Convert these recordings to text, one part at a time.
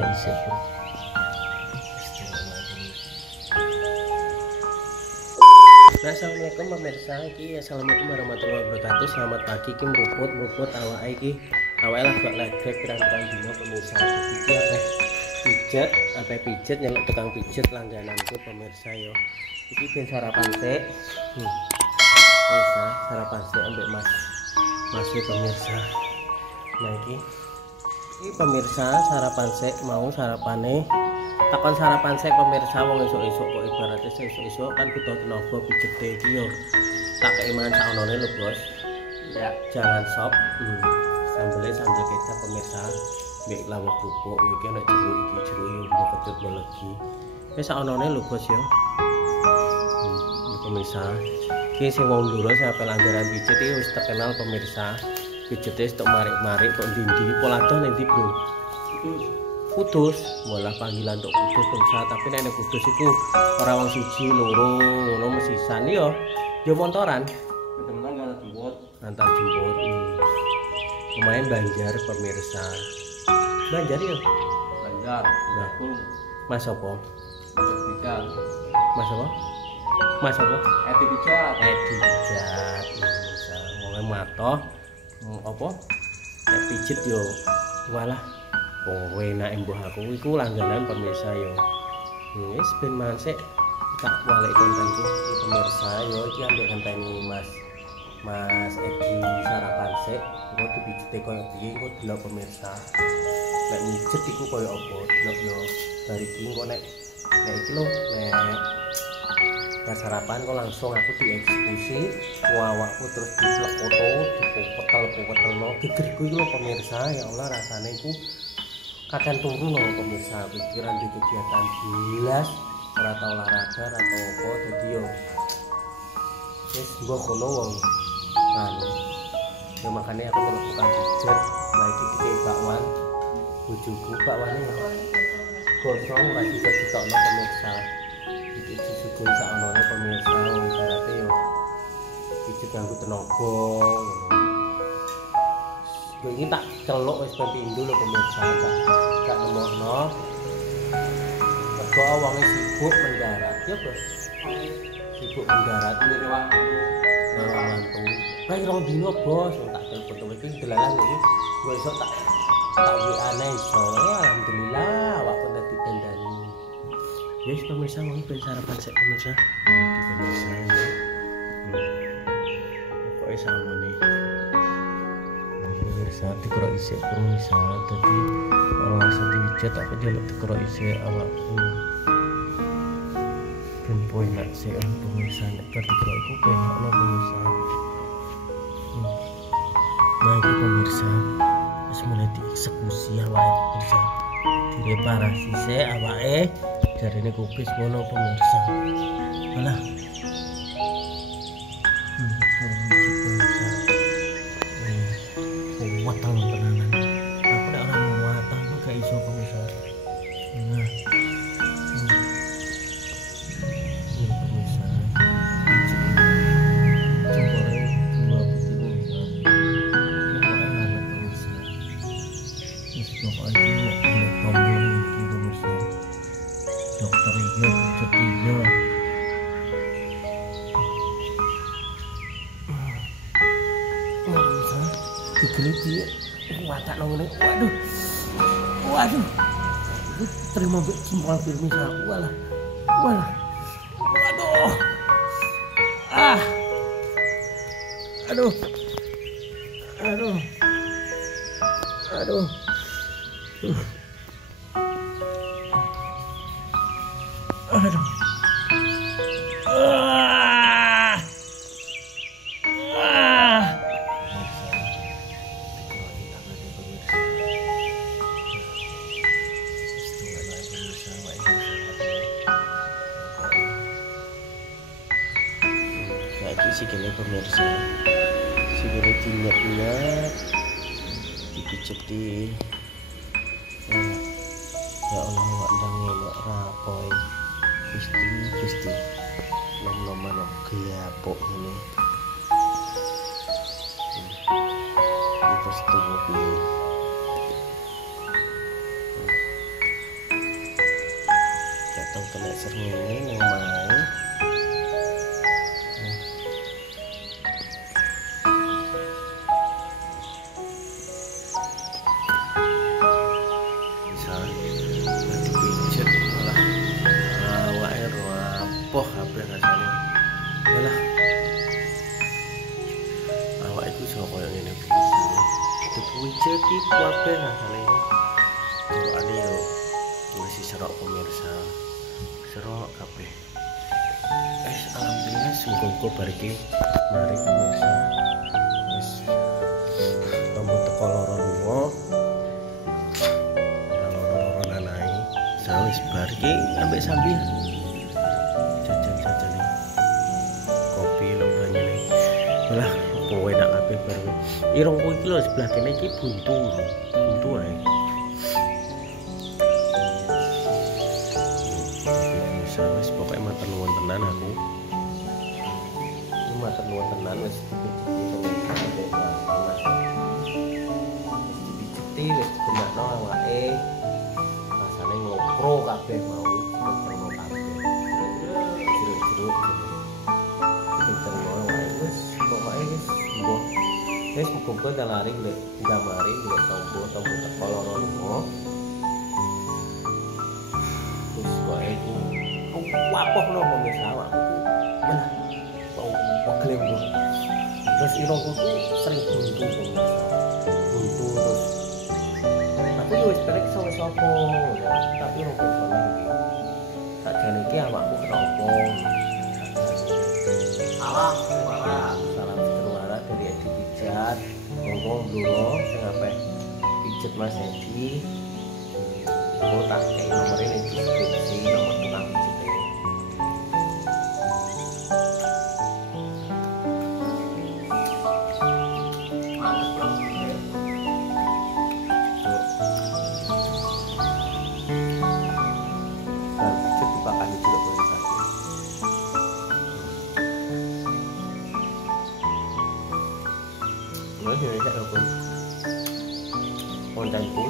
dikerok isik. Nah, assalamualaikum pemirsa, assalamualaikum warahmatullahi wabarakatuh. Selamat pagi, ki meruput awake iki. Awake lah gak ledek pirang-pirang dino pemirsa. Iki pijet nyeluk tukang pijet langgananku pemirsa yo. Iki ben sarapan sik. Pemirsa, sarapan sik ambek Mas pemirsa. Nah iki pemirsa sarapan sik mau sarapane. Takon sarapan sik pemirsa wong esuk-esuk kok ibaratnya esuk-esuk kan butuh tenaga pijete iki yo. Tak keiman saonone lho, Bos. Ya, jangan sop. Sambel kecap pemirsa. Mbek lawuh bubuk iki nek jeruk iki jeruk yo mbok kecut legi. Wis saonone lho, Bos yo. Pemirsa. Iki sing wong Ndura sampe langgaran pijet iki wis terkenal pemirsa. Pijete tok marik-marik kok ndi-ndi polado ning ndi, Bro? Kudus, malah panggilan untuk kudus pemirsa, tapi nek kudus iku ora wong siji loro ngono mesisan yo. Yo montoran. Teman-teman antar jemput. Lumayan Banjar pemirsa. Banjar yo. Banjar. Bakul. Mas apa? Pijat. Mas apa? Mas apa? Edi pijat. Edi pijat. Pemirsa, wong matoh apa? Nek pijet yo. Walah oh enak embuh aku iku langganan pemirsa yo. Wis ben mansek tak walek kontenku pemirsa yo iki ambek ngenteni Mas Edi sarapan sik engko dipijete koyo piye engko delok pemirsa. Nek mijet iku koyo apa delok yo. Bar iki engko nek iki lho nek sarapan kok langsung aku dieksekusi awakku terus diplek foto dipetel-petelno gegerku iki lho pemirsa ya Allah rasane iku kadang turu loh pemirsa pikiran di kegiatan jelas ora tau olahraga atau apa jadi yo wis mbok kono wong kan ya makanya aku melakukan pijet lagi di bakwan bojoku bakwane yo gosong ora bisa ditokno pemirsa iki disuguhi saonone pemirsa wong berarti yo pijet kanggo tenaga gue ini tak celuk wis pindho lho pemirsa gak nemono mergo wonge sibuk mendarat ya Bos sibuk mendarat ini rewang mantu bae rong dino Bos tak telepon iki delalah iki gue iso tak WA-ne iso alhamdulillah awakku dadi dandani wis pemirsa mau ben sarapan sik pemirsa pokoke samone saat dikerok isik pemirsa tadi orang rasa diwijat aku jaluk dikerok isik awakku ben enak sih pemirsa nek bar dikerok iku enak lho pemirsa. Nah iki pemirsa wis mulai dieksekusi awake pemirsa direparasi sik awake jarine kubis ngono pemirsa alah watang tenanan aku nek ora mau watang gak iso pemirsa. Nah ini pemirsa coba dua putih pemirsa wis pokoknya ini tombol iki pemirsa dokter iki ketiga digeliti watak nang ngene waduh terima semua pemirsa walah waduh aduh sikile pemirsa sikile dinyek-nyek dipijeti ya Allah wak ndang elok rapoy Gusti nom-noman gapok ini terus tubuh piye kena srengenge nang mae. Bisa dipijet malah awake rapoh kabeh rasane. Malah awak iku iso koyo ngene iki. Dipijet iki kabeh rasane. Qur'ane yo masih serok pemirsa. Serok kabeh. Alhamdulillah sungguh bariki mari pemirsa. Wis tombol teko loro lunga. Loro nanae. Sawis bariki ambek sambil jajan-jajan kopi lho banyune. Lah opo enak kabeh baru. 20 kilo sebelah kene iki buntu ae. Wis pokoknya matur nuwun tenan aku. Matur nuwun tenan wis dipijeti wis digunakno awake. Rasane ngopro kabeh mau kenceng kabeh. Jeruk-jeruk. Kenceng awake wis pokoke wis mbok. Wis muga-muga dalari lek gamari lek tombo teko loro lunga. Wis koe iku wapoh no pemirsa awak belah pegel bro. Terus irungku tuh sering buntu pemirsa, buntu terus aku yo wis perek sama sapa ya tapi irungku sono iki sakjane iki awakku kenapa salam sekeluarga dari Edi Pijat monggo lho sing ape pijet Mas Edi. Oh tak kei nomor ini di deskripsi nomor tukang pijet. Nói chuyện sẽ được kontenku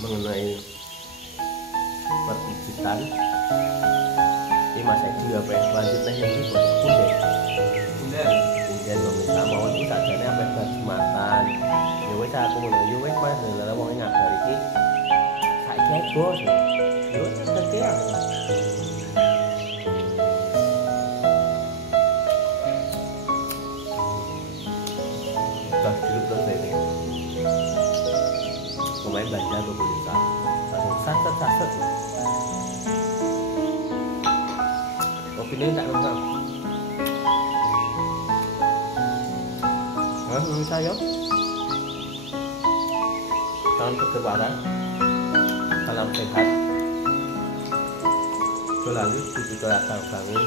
mengenai perpijitan ini Mas Edi apa yang selanjutnya ini punden pemirsa mau itu sajane apa buat Jumatan ya wis aku ngono ya wis Mas lha wong ngabar iki saiki bos yo ngerti ya. Pemain belanja tuh bisa langsung saset kopi ini tak lengkap pemirsa yo salam kekebalan salam sehat selalu tujuh akal bangun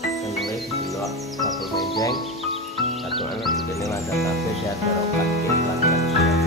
dan mulai dijual bakul menjeng satu anak segini lancar sampai sehat barokah